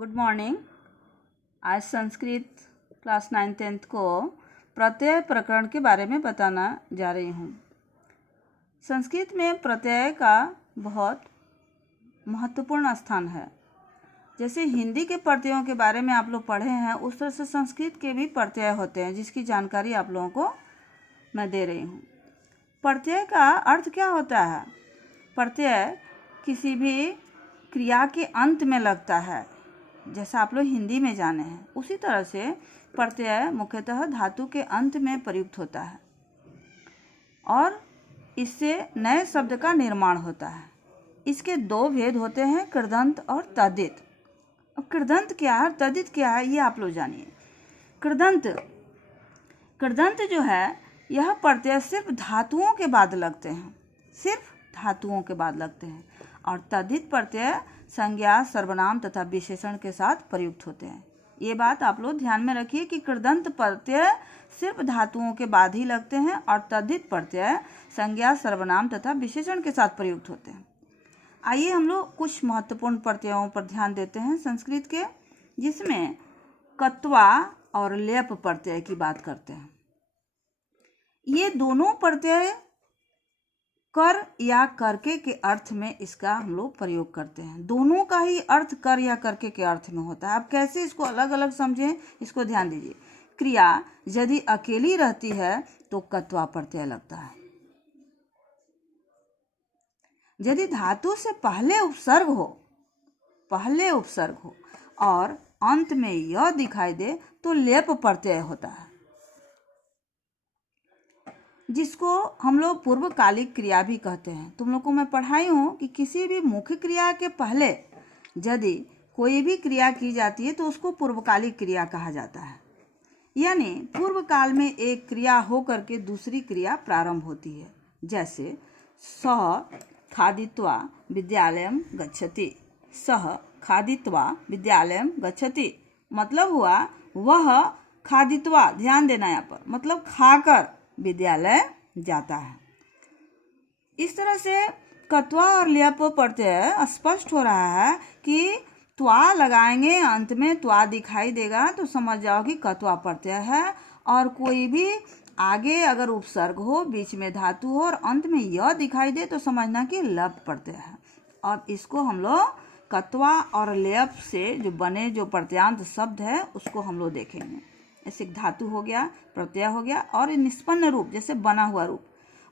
Good morning. आज Sanskrit class 9-10 को प्रत्यय प्रकरण के बारे में बताना जा रही हूँ। संस्कृत में प्रत्यय का बहुत महत्वपूर्ण स्थान है। जैसे हिंदी के प्रत्ययों के बारे में आप लोग पढ़े हैं, उस तरह से संस्कृत के भी प्रत्यय होते हैं, जिसकी जानकारी आप लोगों को मैं दे रही हूँ। प्रत्यय का अर्थ क्या होता है? प्रत्यय किसी भी क्रिया के अंत में लगता है, जैसा आप लोग हिंदी में जाने हैं। उसी तरह से प्रत्यय मुख्यतः धातु के अंत में प्रयुक्त होता है और इससे नए शब्द का निर्माण होता है। इसके दो भेद होते हैं, कृदंत और तद्धित। अब कृदंत क्या है, तद्धित क्या है, ये आप लोग जानिए। कृदंत जो है, यह प्रत्यय सिर्फ धातुओं के बाद लगते हैं, सिर्फ धातुओं के बाद लगते हैं। और तद्धित प्रत्यय संज्ञा, सर्वनाम तथा विशेषण के साथ प्रयुक्त होते हैं। ये बात आप लोग ध्यान में रखिए कि कृदंत प्रत्यय सिर्फ धातुओं के बाद ही लगते हैं और तद्धित प्रत्यय संज्ञा, सर्वनाम तथा विशेषण के साथ प्रयुक्त होते हैं। आइए हम लोग कुछ महत्वपूर्ण प्रत्ययों पर ध्यान देते हैं संस्कृत के, जिसमें कत्वा और लेप प्रत्यय की बात करते हैं। ये दोनों प्रत्यय कर या करके के अर्थ में इसका हम लोग प्रयोग करते हैं। दोनों का ही अर्थ कर या करके के अर्थ में होता है। अब कैसे इसको अलग अलग समझें, इसको ध्यान दीजिए। क्रिया यदि अकेली रहती है तो कत्वा प्रत्यय लगता है। यदि धातु से पहले उपसर्ग हो और अंत में यह दिखाई दे तो लेप प्रत्यय होता है, जिसको हम लोग पूर्वकालिक क्रिया भी कहते हैं। तुम लोग को मैं पढ़ाई हूँ कि किसी भी मुख्य क्रिया के पहले यदि कोई भी क्रिया की जाती है तो उसको पूर्वकालिक क्रिया कहा जाता है। यानी पूर्व काल में एक क्रिया हो करके दूसरी क्रिया प्रारंभ होती है। जैसे सः खादित्वा विद्यालयं गच्छति। सः खादित्वा विद्यालयं गच्छति मतलब हुआ वह खादित्वा, ध्यान देना यहाँ पर, मतलब खाकर विद्यालय जाता है। इस तरह से कत्वा और लेप प्रत्यय स्पष्ट हो रहा है कि त्वा लगाएंगे, अंत में त्वा दिखाई देगा तो समझ जाओ कि कत्वा प्रत्यय है। और कोई भी आगे अगर उपसर्ग हो, बीच में धातु हो और अंत में यह दिखाई दे तो समझना कि लप प्रत्यय है। और इसको हम लोग कत्वा और लेप से जो बने जो प्रत्यांत शब्द है उसको हम लोग देखेंगे। ऐसे धातु हो गया, प्रत्यय हो गया, और निष्पन्न रूप जैसे बना हुआ रूप।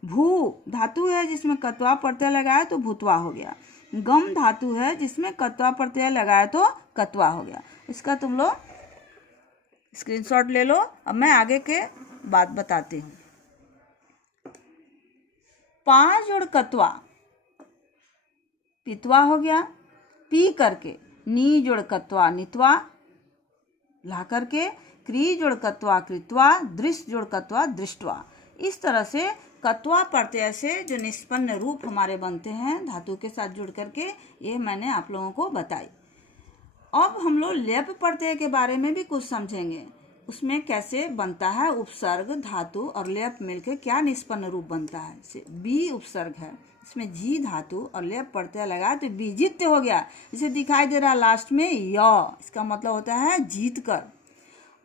भू धातु है जिसमें कत्वा प्रत्यय लगाया तो भूतवा हो गया। गम धातु है जिसमें कत्वा प्रत्यय लगाया तो कत्वा हो गया। इसका तुम लोग स्क्रीनशॉट ले लो। अब मैं आगे के बात बताती हूँ। पा जोड़ कत्वा पितवा हो गया। पी करके नी जोड़ कत्वा नित्वा ला करके क्री जोड़ कत्वा कृत्वा, दृश्य जोड़ कत्वा दृष्टवा। इस तरह से कत्वा प्रत्यय से जो निष्पन्न रूप हमारे बनते हैं धातु के साथ जुड़ करके, ये मैंने आप लोगों को बताई। अब हम लोग लेप प्रत्यय के बारे में भी कुछ समझेंगे। उसमें कैसे बनता है, उपसर्ग धातु और लेप मिलकर क्या निष्पन्न रूप बनता है। बी उपसर्ग है, इसमें जी धातु और लेप प्रत्यय लगा तो बीजित्य हो गया। इसे दिखाई दे रहा लास्ट में य, इसका मतलब होता है जीत कर।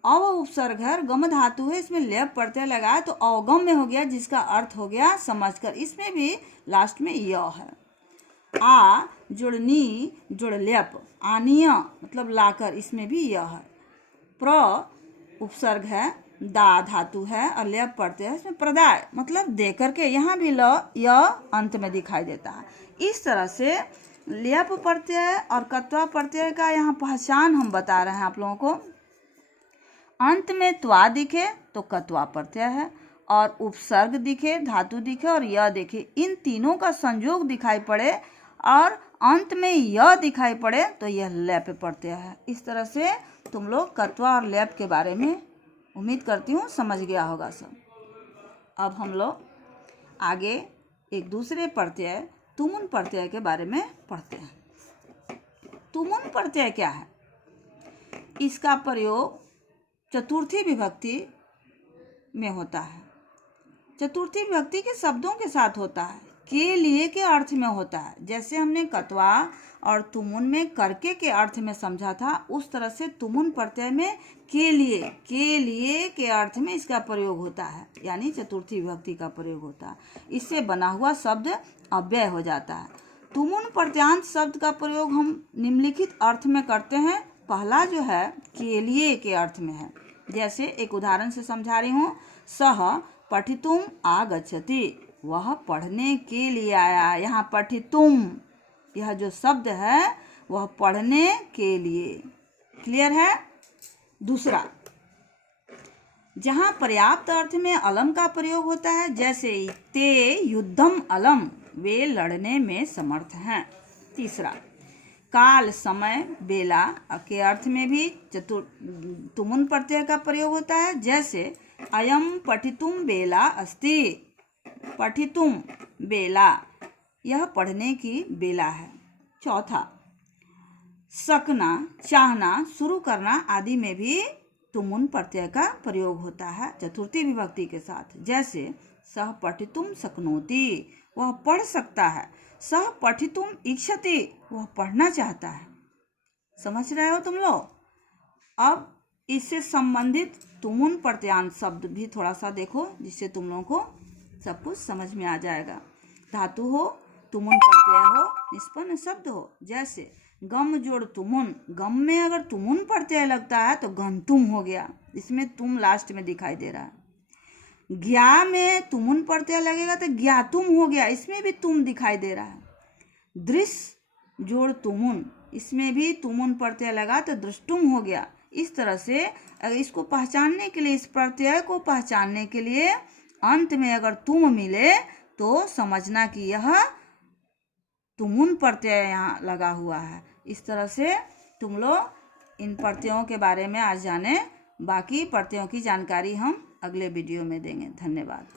अव उपसर्ग है, गम धातु है, इसमें लेप प्रत्यय लगाया तो अवगम में हो गया, जिसका अर्थ हो गया समझकर। इसमें भी लास्ट में य है। आ जोड़ नी जोड़ लेप आनीय मतलब लाकर, इसमें भी य है। प्र उपसर्ग है, दा धातु है और लेप प्रत्यय है, इसमें प्रदाय मतलब दे करके, यहाँ भी ल य अंत में दिखाई देता है। इस तरह से लेप प्रत्यय और कत्वा प्रत्यय का यहाँ पहचान हम बता रहे हैं आप लोगों को। अंत में त्वा दिखे तो कत्वा प्रत्यय है, और उपसर्ग दिखे, धातु दिखे और यह दिखे, इन तीनों का संयोग दिखाई पड़े और अंत में यह दिखाई पड़े तो यह लेप प्रत्यय है। इस तरह से तुम लोग कत्वा और लेप के बारे में उम्मीद करती हूँ समझ गया होगा सब। अब हम लोग आगे एक दूसरे प्रत्यय तुमुन प्रत्यय के बारे में पढ़ते हैं। तुमुन प्रत्यय क्या है? इसका प्रयोग चतुर्थी विभक्ति में होता है। चतुर्थी विभक्ति के शब्दों के साथ होता है। के लिए के अर्थ में होता है। जैसे हमने कत्वा और तुमुन में करके के अर्थ में समझा था, उस तरह से तुमुन प्रत्यय में के लिए के अर्थ में इसका प्रयोग होता है, यानी चतुर्थी विभक्ति का प्रयोग होता है। इससे बना हुआ शब्द अव्यय हो जाता है। तुमुन प्रत्यांत शब्द का प्रयोग हम निम्नलिखित अर्थ में करते हैं। पहला जो है के लिए के अर्थ में है। जैसे एक उदाहरण से समझा रही हूँ, सह पठितुम आगच्छति, वह पढ़ने के लिए आया। यहाँ पठितुम, यह जो शब्द है वह पढ़ने के लिए। क्लियर है। दूसरा, जहाँ पर्याप्त अर्थ में अलम का प्रयोग होता है, जैसे ते युद्धम अलम, वे लड़ने में समर्थ हैं। तीसरा, काल समय बेला के अर्थ में भी तुमुन प्रत्यय का प्रयोग होता है। जैसे अयम पठितुम बेला अस्ति, पठितुम बेला, यह पढ़ने की बेला है। चौथा, सकना, चाहना, शुरू करना आदि में भी तुमुन प्रत्यय का प्रयोग होता है चतुर्थी विभक्ति के साथ। जैसे सह पठितुम शक्नोति, वह पढ़ सकता है। सह पठितुम इच्छति, वह पढ़ना चाहता है। समझ रहे हो तुम लोग। अब इससे संबंधित तुमुन प्रत्यांत शब्द भी थोड़ा सा देखो, जिससे तुम लोगों को सब कुछ समझ में आ जाएगा। धातु हो, तुमुन प्रत्यय हो, निष्पन्न शब्द हो। जैसे गम जोड़ तुमुन, गम में अगर तुमुन प्रत्यय लगता है तो गंतुम हो गया, इसमें तुम लास्ट में दिखाई दे रहा है। ज्ञा में तुमुन प्रत्यय लगेगा तो ज्ञातुम हो गया, इसमें भी तुम दिखाई दे रहा है। दृश्य जोड़ तुमुन, इसमें भी तुमुन प्रत्यय लगा तो दृष्टुम हो गया। इस तरह से अगर इसको पहचानने के लिए, इस प्रत्यय को पहचानने के लिए अंत में अगर तुम मिले तो समझना कि यह तुमुन प्रत्यय यहाँ लगा हुआ है। इस तरह से तुम लोग इन प्रत्ययों के बारे में आज जाने। बाकी प्रत्ययों की जानकारी हम अगले वीडियो में देंगे। धन्यवाद।